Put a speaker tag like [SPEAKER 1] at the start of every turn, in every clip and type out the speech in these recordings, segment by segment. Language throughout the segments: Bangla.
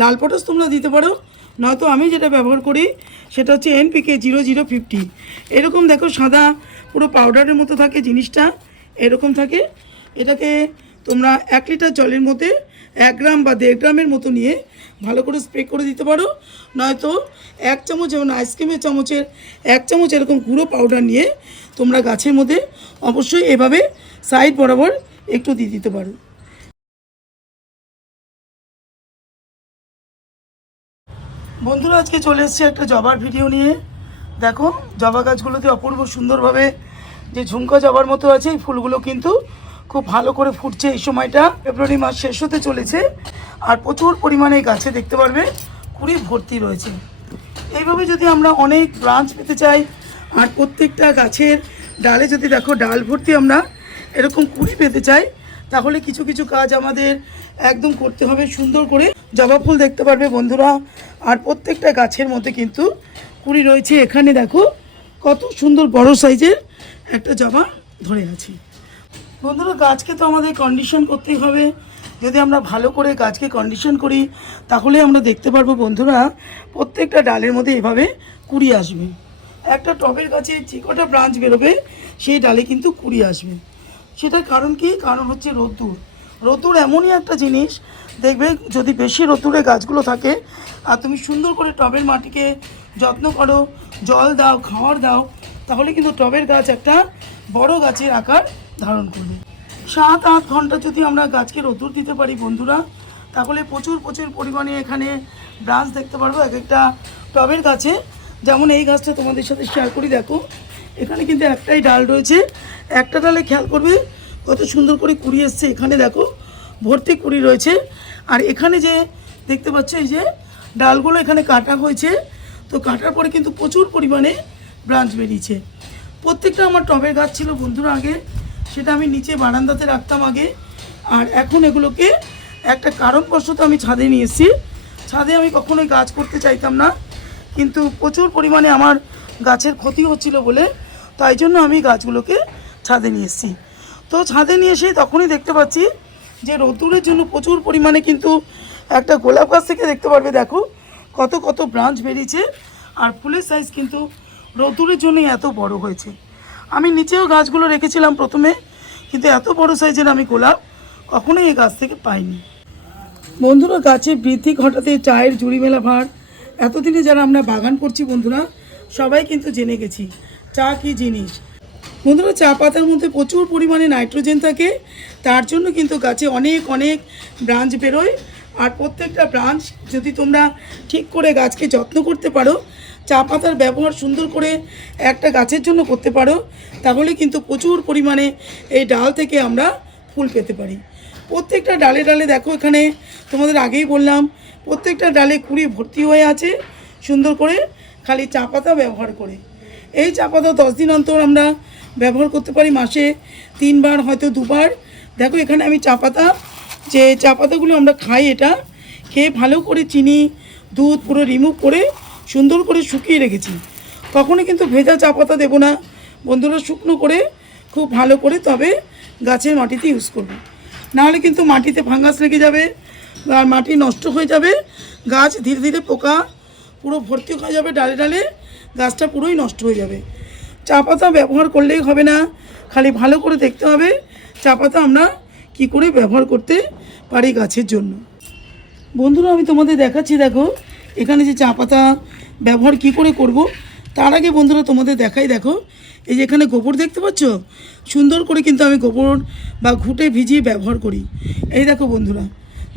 [SPEAKER 1] লাল পটাশ তোমরা দিতে পারো। নয়তো আমি যেটা ব্যবহার করি, সেটা হচ্ছে এনপিকে জিরো জিরো ফিফটি এরকম দেখো সাদা পুরো পাউডারের মতো থাকে জিনিসটা, এরকম থাকে। এটাকে তোমরা এক লিটার জলের মধ্যে এক গ্রাম বা দেড় গ্রামের মতো নিয়ে ভালো করে স্প্রে করে দিতে পারো। নয়তো এক চামচ যেমন আইসক্রিমের চামচের, এক চামচ এরকম গুঁড়ো পাউডার নিয়ে তোমরা গাছের মধ্যে অবশ্যই এভাবে সাইড বরাবর একটু দিয়ে দিতে পারো। বন্ধুরা, আজকে চলে এসেছে একটা জবার ভিডিও নিয়ে। দেখো, জবা গাছগুলোতে অপূর্ব সুন্দরভাবে যে ঝুমকা জবার মতো আছে, এই ফুলগুলো কিন্তু খুব ভালো করে ফুটছে এই সময়টা। ফেব্রুয়ারি মাস শেষ হতে চলেছে আর প্রচুর পরিমাণে গাছে দেখতে পারবে কুড়ি ভর্তি রয়েছে। এইভাবে যদি আমরা অনেক ব্রাঞ্চ পেতে চাই, আর প্রত্যেকটা গাছের ডালে যদি দেখো ডাল ভর্তি আমরা, এরকম কুড়ি পেতে চাই তাহলে কিছু কিছু কাজ আমাদের একদম করতে হবে, সুন্দর করে। জবা ফুল দেখতে পারবে বন্ধুরা। আর প্রত্যেকটা গাছের মধ্যে কিন্তু কুড়ি রয়েছে। এখানে দেখো কত সুন্দর বড় সাইজের একটা জবা ধরে আছে। বন্ধুরা, গাছকে তো আমাদের কন্ডিশন করতেই হবে। যদি আমরা ভালো করে গাছকে কন্ডিশন করি, তাহলে আমরা দেখতে পারব বন্ধুরা, প্রত্যেকটা ডালের মধ্যে এভাবে কুড়ি আসবে। একটা টবের গাছে যে কটা ব্রাঞ্চ বেরোবে, সেই ডালে কিন্তু কুড়ি আসবে। সেটার কারণ কি? কারণ হচ্ছে রোদ্দুর। রোদ্দুর এমনই একটা জিনিস, দেখবে যদি বেশি রোদ্দুরে গাছগুলো থাকে, আর তুমি সুন্দর করে টবের মাটিকে যত্ন করো, জল দাও, খাওয়ার দাও, তাহলে কিন্তু টবের গাছ একটা বড় গাছের আকার ধারণ করবে। সাত, আট ঘণ্টা যদি আমরা গাছকে রোদ্দুর দিতে পারি বন্ধুরা, তাহলে প্রচুর প্রচুর পরিমাণে এখানে ব্রাঞ্চ দেখতে পারব। এক একটা টবের গাছে, যেমন এই গাছটা তোমাদের সাথে শেয়ার করি, দেখো এখানে কিন্তু একটাই ডাল রয়েছে। একটা ডালে খেয়াল করবে কত সুন্দর করে কুড়ি এসছে। এখানে দেখো, ভর্তি কুড়ি রয়েছে। আর এখানে যে দেখতে পাচ্ছ, এই যে ডালগুলো এখানে কাটা হয়েছে। তো কাটার পরে কিন্তু প্রচুর পরিমাণে ব্রাঞ্চ বেরিয়েছে। প্রত্যেকটা আমার টবের গাছ ছিল বন্ধুরা আগে। সেটা আমি নিচে বারান্দাতে রাখতাম আগে। আর এখন এগুলোকে একটা কারণবশত আমি ছাদে নিয়ে এসেছি। ছাদে আমি কখনোই গাছ করতে চাইতাম না। কিন্তু প্রচুর পরিমাণে আমার গাছের ক্ষতি হচ্ছিল বলে তাই জন্য আমি গাছগুলোকে ছাদে নিয়ে এসেছি। তো ছাদে নিয়ে এসে তখনই দেখতে পাচ্ছি যে রোদ্দুরের জন্য প্রচুর পরিমাণে কিন্তু একটা গোলাপ গাছ থেকে দেখতে পারবে, দেখো কত কত ব্রাঞ্চ বেরিয়েছে আর ফুলের সাইজ কিন্তু রোদ্দুরের জন্যই এত বড় হয়েছে। আমি নিচেও গাছগুলো রেখেছিলাম প্রথমে, কিন্তু এত বড় সাইজের আমি গোলাপ কখনোই এই গাছ থেকে পাইনি। বন্ধুরা, গাছে বৃদ্ধি ঘটাতে চায়ের জুড়ি মেলা ভার, এতদিনে যারা আমরা বাগান করছি বন্ধুরা সবাই কিন্তু জেনে গেছি। চা কি জিনিস? বন্ধুরা, চা পাতার মধ্যে প্রচুর পরিমাণে নাইট্রোজেন থাকে। তার জন্য কিন্তু গাছে অনেক অনেক ব্রাঞ্চ বেরোয়। আর প্রত্যেকটা ব্রাঞ্চ যদি তোমরা ঠিক করে গাছকে যত্ন করতে পারো, চা পাতার ব্যবহার সুন্দর করে একটা গাছের জন্য করতে পারো, তাহলে কিন্তু প্রচুর পরিমাণে এই ডাল থেকে আমরা ফুল পেতে পারি। প্রত্যেকটা ডালে ডালে দেখো এখানে তোমাদের আগেই বললাম, প্রত্যেকটা ডালে কুড়ি ভর্তি হয়ে আছে, সুন্দর করে। খালি চা পাতা ব্যবহার করে। এই চা পাতা দশ দিন অন্তর আমরা ব্যবহার করতে পারি, মাসে তিনবার হয়তো দুবার। দেখো, এখানে আমি চা পাতা, যে চা পাতাগুলো আমরা খাই এটা, খেয়ে ভালো করে চিনি, দুধ পুরো রিমুভ করে সুন্দর করে শুকিয়ে রেখেছি। কখনো কিন্তু ভেজা চা পাতা দেবো না। বন্ধুরা, শুকনো করে খুব ভালো করে তবে গাছের মাটিতে ইউজ করব। নাহলে কিন্তু মাটিতে ফাঙ্গাস লেগে যাবে, আর মাটি নষ্ট হয়ে যাবে। গাছ ধীরে ধীরে পোকা পুরো ভর্তি হয়ে যাবে, ডালে ডালে গাছটা পুরোই নষ্ট হয়ে যাবে। চা পাতা ব্যবহার করলেই হবে না, খালি ভালো করে দেখতে হবে চা পাতা আমরা কী করে ব্যবহার করতে পারি গাছের জন্য। বন্ধুরা, আমি তোমাদের দেখাচ্ছি, দেখো, এখানে যে চা পাতা ব্যবহার কি করে করব, তার আগে বন্ধুরা তোমাদের দেখাই, দেখো, এই যে এখানে গোবর দেখতে পাচ্ছ? সুন্দর করে কিন্তু আমি গোবর বা ঘুটে ভিজিয়ে ব্যবহার করি। এই দেখো বন্ধুরা,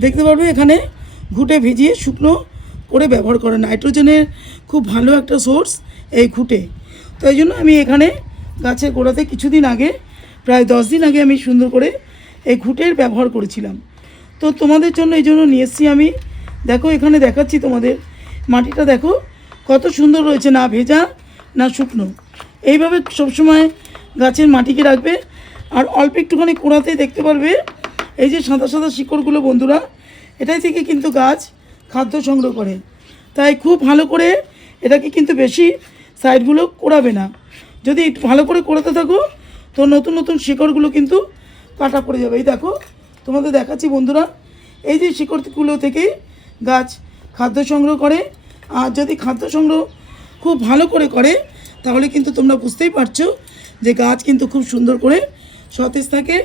[SPEAKER 1] দেখতে পারবে এখানে ঘুটে ভিজিয়ে শুকনো করে ব্যবহার করে। নাইট্রোজেনের খুব ভালো একটা সোর্স এই ঘুটে তো এই জন্য আমি এখানে গাছের গোড়াতে কিছুদিন আগে, প্রায় দশ দিন আগে আমি সুন্দর করে এই ঘুটের ব্যবহার করেছিলাম। তো তোমাদের জন্য এই জন্য নিয়ে এসেছি আমি। দেখো, এখানে দেখাচ্ছি তোমাদের। মাটিটা দেখো, কত সুন্দর রয়েছে, না ভেজা, না শুকনো। এইভাবে সবসময় গাছের মাটিকে রাখবে। আর অল্প একটুখানি কোড়াতে দেখতে পারবে, এই যে সাদা সাদা শিকড়গুলো বন্ধুরা, এটাই থেকে কিন্তু গাছ খাদ্য সংগ্রহ করে। তাই খুব ভালো করে এটাকে কিন্তু বেশি সাইডগুলো কোড়াবে না। যদি একটু ভালো করে কোড়াতে থাকো, তো নতুন নতুন শিকড়গুলো কিন্তু কাটা পড়ে যাবে। এই দেখো, তোমাদের দেখাচ্ছি বন্ধুরা, এই যে শিকড়গুলো থেকে গাছ খাদ্য সংগ্রহ করে, আর যদি খাদ্য সংগ্রহ খুব ভালো করে করে, তাহলে কিন্তু তোমরা বুঝতেই পারছ যে গাছ কিন্তু খুব সুন্দর করে সতেজ থাকে,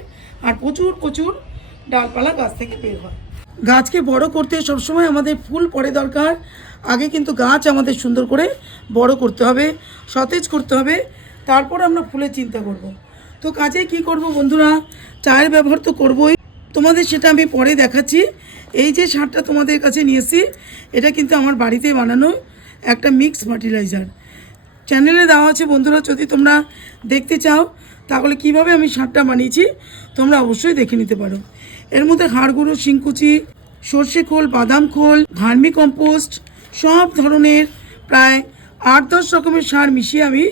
[SPEAKER 1] আর প্রচুর প্রচুর ডালপালা গাছ থেকে বের হয়। গাছকে বড় করতে সবসময় আমাদের ফুল পরে দরকার। আগে কিন্তু গাছ আমাদের সুন্দর করে বড় করতে হবে, সতেজ করতে হবে। তারপর আমরা ফুলের চিন্তা করব। তো কাজে কি করব বন্ধুরা? চায়ের ব্যবহার তো করবই। তোমাদের সেটা আমি পরে দেখাচ্ছি। এই যে সারটা তোমাদের কাছে নিয়েছি এটা কিন্তু আমার বাড়িতে বানানো একটা মিক্স ফার্টিলাইজার। চ্যানেলে দেওয়া আছে বন্ধুরা, যদি তোমরা দেখতে চাও, তাহলে কীভাবে আমি সারটা বানিয়েছি, তোমরা অবশ্যই দেখে নিতে পারো। এর মধ্যে হাড় গুঁড়ো শিংকুচি, সর্ষে খোল, বাদাম খোল ভার্মি কম্পোস্ট, সব ধরনের প্রায় আট দশ রকমের সার মিশিয়ে আমি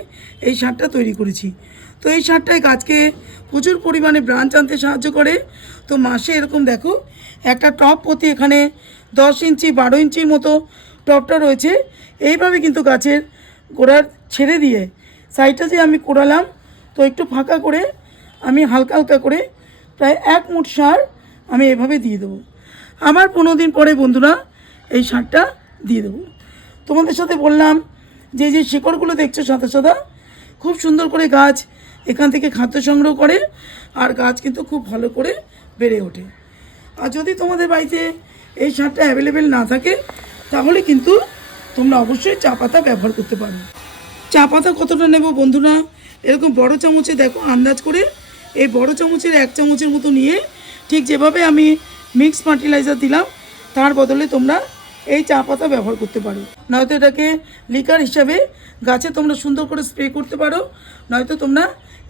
[SPEAKER 1] এই সারটা তৈরি করেছি। তো এই সারটায় গাছকে প্রচুর পরিমাণে ব্রাঞ্চ আনতে সাহায্য করে। তো মাসে এরকম দেখো, একটা টপ প্রতি এখানে দশ ইঞ্চি, বারো ইঞ্চির মতো টপটা রয়েছে। এইভাবে কিন্তু গাছের গোড়ার ছেড়ে দিয়ে সাইডটা যে আমি কোড়ালাম, তো একটু ফাঁকা করে আমি হালকা হালকা করে প্রায় এক মুঠ সার আমি এভাবে দিয়ে দেবো। আমার পনেরো দিন পরে বন্ধুরা এই সারটা দিয়ে দেবো। তোমাদের সাথে বললাম যে যে শিকড়গুলো দেখছ সাদা সাদা, খুব সুন্দর করে গাছ এখান থেকে খাদ্য সংগ্রহ করে আর গাছ কিন্তু খুব ভালো করে বেড়ে ওঠে। আর যদি তোমাদের বাড়িতে এই সারটা অ্যাভেলেবেল না থাকে, তাহলে কিন্তু তোমরা অবশ্যই চা পাতা ব্যবহার করতে পারো। চা পাতা কতটা নেব বন্ধুরা? এরকম বড় চামচে দেখো, আন্দাজ করে এই বড় চামচের এক চামচের মতো নিয়ে ঠিক যেভাবে আমি মিক্স ফার্টিলাইজার দিলাম, তার বদলে তোমরা এই চা পাতা ব্যবহার করতে পারো। নয়তো এটাকে লিকার হিসাবে গাছে তোমরা সুন্দর করে স্প্রে করতে পারো, নয়তো তোমরা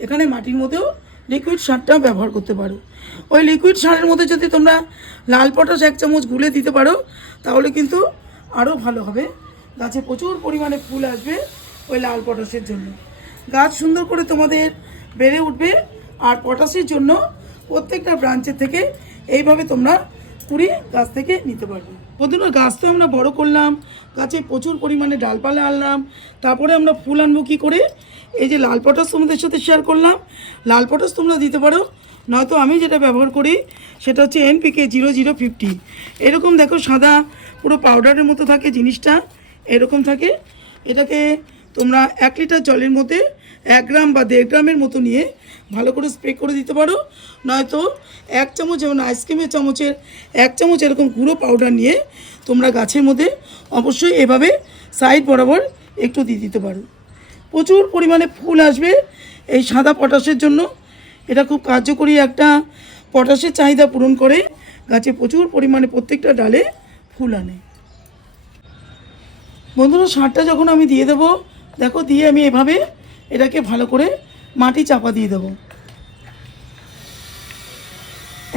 [SPEAKER 1] এখানে মাটির মধ্যেও লিকুইড সারটাও ব্যবহার করতে পারো। ওই লিকুইড সারের মধ্যে যদি তোমরা লাল পটাশ এক চামচ গুলে দিতে পারো, তাহলে কিন্তু আরও ভালো হবে। গাছে প্রচুর পরিমাণে ফুল আসবে ওই লাল পটাশের জন্য। গাছ সুন্দর করে তোমাদের বেড়ে উঠবে, আর পটাশের জন্য প্রত্যেকটা ব্রাঞ্চের থেকে এইভাবে তোমরা কুড়ি গাছ থেকে নিতে পারবে। বন্ধুরা, গাছ তো আমরা বড় করলাম, গাছে প্রচুর পরিমাণে ডালপালা আনলাম, তারপরে আমরা ফুল আনব কী করে? এই যে লাল পটাশ তোমাদের সাথে শেয়ার করলাম, লাল পটাশ তোমরা দিতে পারো, নয়তো আমি যেটা ব্যবহার করি সেটা হচ্ছে এনপিকে জিরো জিরো ফিফটি এরকম দেখো সাদা, পুরো পাউডারের মতো থাকে জিনিসটা, এরকম থাকে। এটাকে তোমরা এক লিটার জলের মধ্যে এক গ্রাম বা দেড় গ্রামের মতো নিয়ে ভালো করে স্প্রে করে দিতে পারো। নয়তো এক চামচ যেমন আইসক্রিমের চামচের, এক চামচ এরকম গুঁড়ো পাউডার নিয়ে তোমরা গাছের মধ্যে অবশ্যই এভাবে সাইড বরাবর একটু দিয়ে দিতে পারো। প্রচুর পরিমাণে ফুল আসবে এই সাদা পটাশের জন্য। এটা খুব কার্যকরী একটা পটাশের চাহিদা পূরণ করে। গাছে প্রচুর পরিমাণে প্রত্যেকটা ডালে ফুল আনে। বন্ধুরা, সারটা যখন আমি দিয়ে দেবো, দেখো দিয়ে আমি এভাবে এটাকে ভালো করে মাটি চাপা দিয়ে দেবো।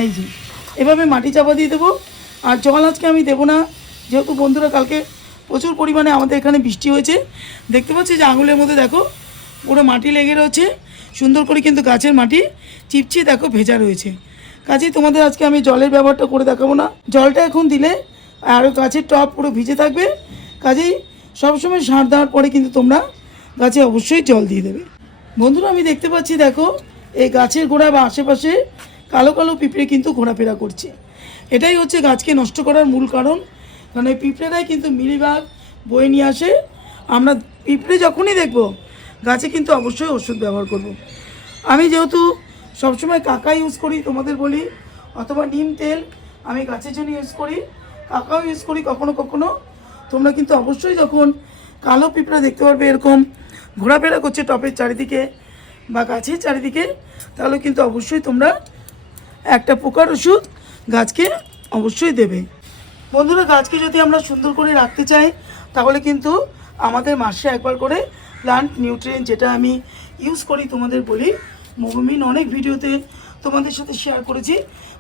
[SPEAKER 1] এই যে, এভাবে মাটি চাপা দিয়ে দেবো। আর জল আজকে আমি দেবো না, যেহেতু বন্ধুরা কালকে প্রচুর পরিমাণে আমাদের এখানে বৃষ্টি হয়েছে। দেখতে পাচ্ছি যে আঙুলের মধ্যে দেখো, পুরো মাটি লেগে রয়েছে। সুন্দর করে কিন্তু গাছের মাটি চিপচি দেখো ভেজা রয়েছে। কাজেই তোমাদের আজকে আমি জলের ব্যবহারটা করে দেখাবো না। জলটা এখন দিলে আর গাছের টপ পুরো ভিজে থাকবে। কাজেই সবসময় সার দেওয়ার পরে কিন্তু তোমরা গাছে অবশ্যই জল দিয়ে দেবে। বন্ধুরা, আমি দেখতে পাচ্ছি, দেখো, এই গাছের গোড়া বা আশেপাশে কালো কালো পিঁপড়ে কিন্তু ঘোরাফেরা করছে। এটাই হচ্ছে গাছকে নষ্ট করার মূল কারণ। কারণ এই পিঁপড়েরাই কিন্তু মিলিবাগ বয়ে নিয়ে আসে। আমরা পিঁপড়ে যখনই দেখব, গাছে কিন্তু অবশ্যই ওষুধ ব্যবহার করব। আমি যেহেতু সবসময় কাকা ইউজ করি, তোমাদের বলি, অথবা নিম তেল আমি গাছের জন্য ইউজ করি, কাকাও ইউজ করি, কখনো কখনো। তোমরা কিন্তু অবশ্যই যখন কালো পিঁপড়া দেখতে পারবে এরকম ঘোরাফেরা করছে টপের চারিদিকে বা গাছের চারিদিকে, তাহলে কিন্তু অবশ্যই তোমরা একটা পোকার ওষুধ গাছকে অবশ্যই দেবে। বন্ধুরা, গাছকে যদি আমরা সুন্দর করে রাখতে চাই, তাহলে কিন্তু আমাদের মাসে একবার করে প্লান্ট নিউট্রিয়েন্ট যেটা আমি ইউজ করি তোমাদের বলি মুভমিন অনেক ভিডিওতে তোমাদের সাথে শেয়ার করেছি।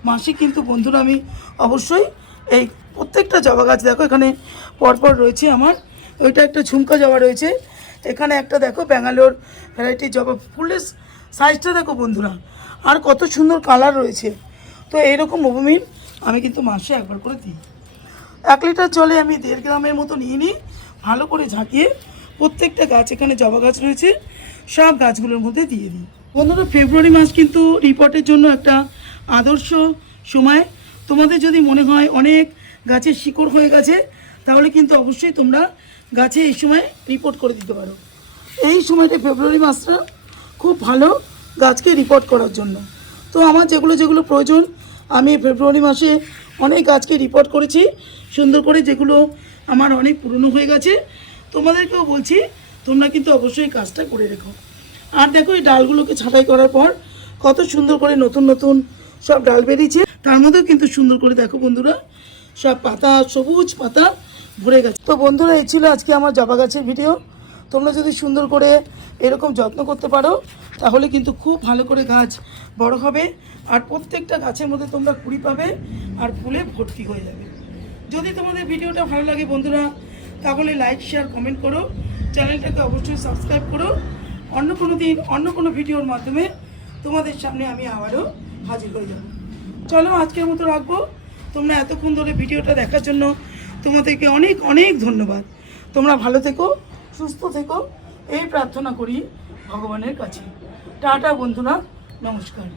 [SPEAKER 1] মাসে কিন্তু বন্ধুরা আমি অবশ্যই এই প্রত্যেকটা জবা গাছ দেখো, এখানে পরপর রয়েছে আমার, ওইটা একটা ঝুমকা জবা রয়েছে। এখানে একটা দেখো ব্যাঙ্গালোর ভ্যারাইটি জবা ফুলের সাইজটা দেখো বন্ধুরা, আর কত সুন্দর কালার রয়েছে। তো এইরকম মুভমিন আমি কিন্তু মাসে একবার করে দিই। এক লিটার জলে আমি দেড় গ্রামের মতো নিয়ে নিই, ভালো করে ঝাঁকিয়ে প্রত্যেকটা গাছ এখানে জবা গাছ রয়েছে, সব গাছগুলোর মধ্যে দিয়ে দিই। বন্ধুরা ফেব্রুয়ারি মাস কিন্তু রিপোর্টের জন্য একটা আদর্শ সময়। তোমাদের যদি মনে হয় অনেক গাছের শিকড় হয়ে গেছে, তাহলে কিন্তু অবশ্যই তোমরা গাছে এই সময় রিপোর্ট করে দিতে পারো। এই সময়টা ফেব্রুয়ারি মাসটা খুব ভালো গাছকে রিপোর্ট করার জন্য। তো আমার যেগুলো যেগুলো প্রয়োজন, আমি ফেব্রুয়ারি মাসে অনেক গাছকে রিপোর্ট করেছি। সুন্দর করে যেগুলো আমার অনেক পুরনো হয়ে গেছে, তোমাদেরকেও বলছি, তোমরা কিন্তু অবশ্যই কাজটা করে রেখো। আর দেখো, এই ডালগুলোকে ছাঁটাই করার পর কত সুন্দর করে নতুন নতুন সব ডাল বেরিয়েছে। তার মধ্যেও কিন্তু সুন্দর করে দেখো বন্ধুরা সব পাতা, সবুজ পাতা ভরে গেছে। তো বন্ধুরা, এই ছিল আজকে আমার জবা গাছের ভিডিও তোমরা যদি সুন্দর করে এরকম যত্ন করতে পারো, তাহলে কিন্তু খুব ভালো করে গাছ বড় হবে। আর প্রত্যেকটা গাছের মধ্যে তোমরা কুড়ি পাবে আর ফুলে ভর্তি হয়ে যাবে। যদি তোমাদের ভিডিওটা ভালো লাগে বন্ধুরা, তাহলে লাইক শেয়ার কমেন্ট করো। চ্যানেলটাকে অবশ্যই সাবস্ক্রাইব করো। অন্য কোনো দিন, অন্য কোনো ভিডিওর মাধ্যমে তোমাদের সামনে আমি আবারও হাজির হয়ে যাব। চলো আজকের মতো রাখব। তোমরা এতক্ষণ ধরে ভিডিওটা দেখার জন্য তোমাদেরকে অনেক অনেক ধন্যবাদ। তোমরা ভালো থেকো, সুস্থ থেকো, এই প্রার্থনা করি ভগবানের কাছে। টাটা বন্ধুরা, নমস্কার।